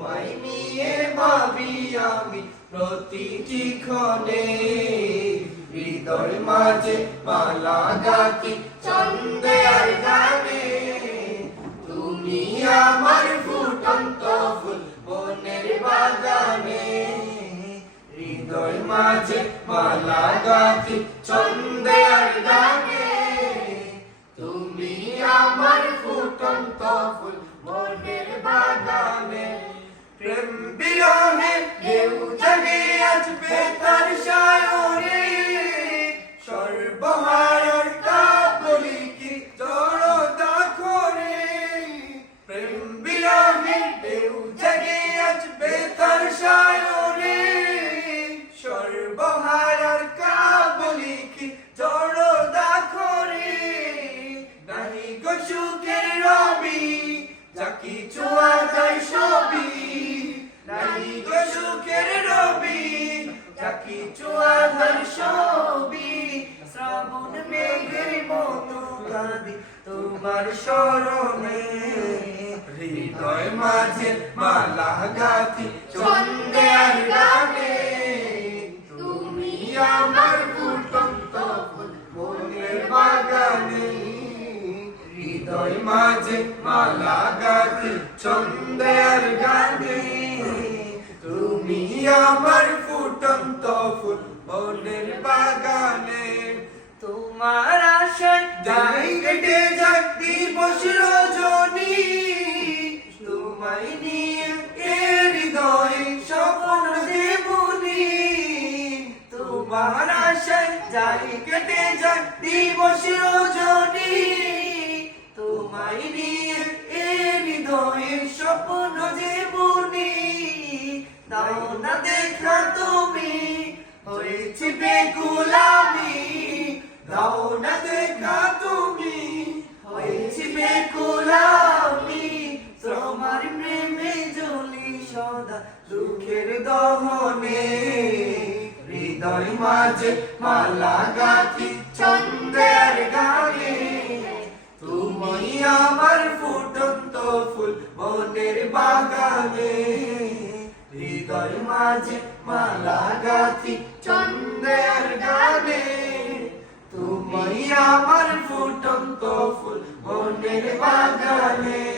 তোমায় নিয়ে ভাবি আমি প্রতিটি ক্ষণে। হৃদয় মাঝে মালা গাতি চন্দে আর গানে। তুমি আমার ফুটন্ত ফুল বনের বাগানে। হৃদয় মাঝে মালা গাতি চন্দে আর গানে। তুমি আমার ফুটন্ত ফুল যা কিছু আদায় সবই। নাহি গো সুখের রবি, যা কিছু আদায় সবই। শ্রাবণ মেঘের মতো কাঁদি তোমার স্মরণে হৃদয় মাঝে মালা গাথি আর গানে। তুমি আমার ফুটন্ত ফুল, মনের বাগানে। হৃদয় মাঝে মালা গাথি ছন্দে আর গানে তুমি আমার ফুটন্ত ফুল মনের বাগানে। তোমার আশায় যাই কেটে যাক দিবস রজনী। তোমায় নিয়ে এ হৃদয়ে স্বপ্ন দেবনি। তোমার আশায় যাই কেটে যাক দিবস রজনী। তোমার প্রেমে জলি সদা সুখের দহনে। হৃদয় মাঝে মালা গাথি চন্দ্রের গানে। তুমি আমার ফুটন্ত ফুল বনের বাগানে। হৃদয় মাঝে মালা গাছি চন্দ্রের গানে। তুমি আমার ফুটন্ত ফুল বনের বাগানে।